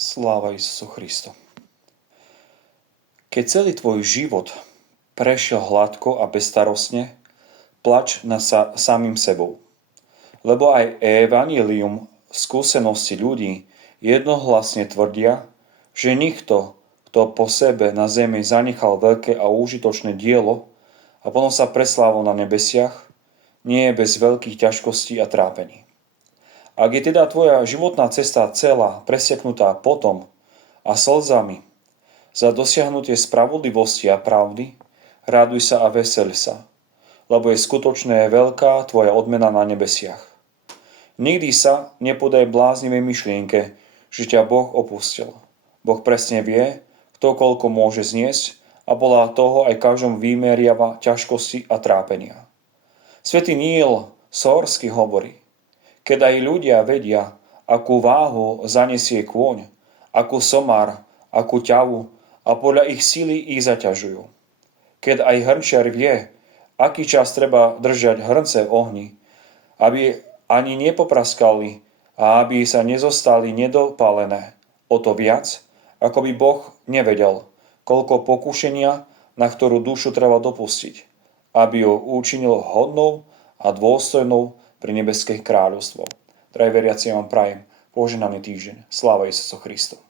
Sláva Isusu Christu. Keď celý tvoj život prešiel hladko a bezstarostne, plač nad samým sebou. Lebo aj evanjelium skúsenosti ľudí jednohlasne tvrdia, že nikto, kto po sebe na zemi zanechal veľké a užitočné dielo a potom sa preslávil na nebesiach, nie je bez veľkých ťažkostí a trápení. Ak je teda tvoja životná cesta celá presiaknutá potom a slzami za dosiahnutie spravodlivosti a pravdy, raduj sa a veseľ sa, lebo je skutočne veľká tvoja odmena na nebesiach. Nikdy sa nepodaj bláznivej myšlienke, že ťa Boh opustil. Boh presne vie, kto koľko môže zniesť a podľa toho aj každom vymeriava ťažkosti a trápenia. Svätý Níl Sórsky hovorí: keď aj ľudia vedia, akú váhu zanesie kôň, akú somár, akú ťavu a podľa ich síly ich zaťažujú. Keď aj hrnčiar vie, aký čas treba držať hrnce v ohni, aby ani nepopraskali a aby sa nezostali nedopálené, o to viac, ako by Boh nevedel, koľko pokušenia, na ktorú dušu treba dopustiť, aby ju učinil hodnou a dôstojnou pre nebeské kráľovstvo. Drahí veriaci, ja vám prajem požehnaný týždeň. Sláva Isusu Christu.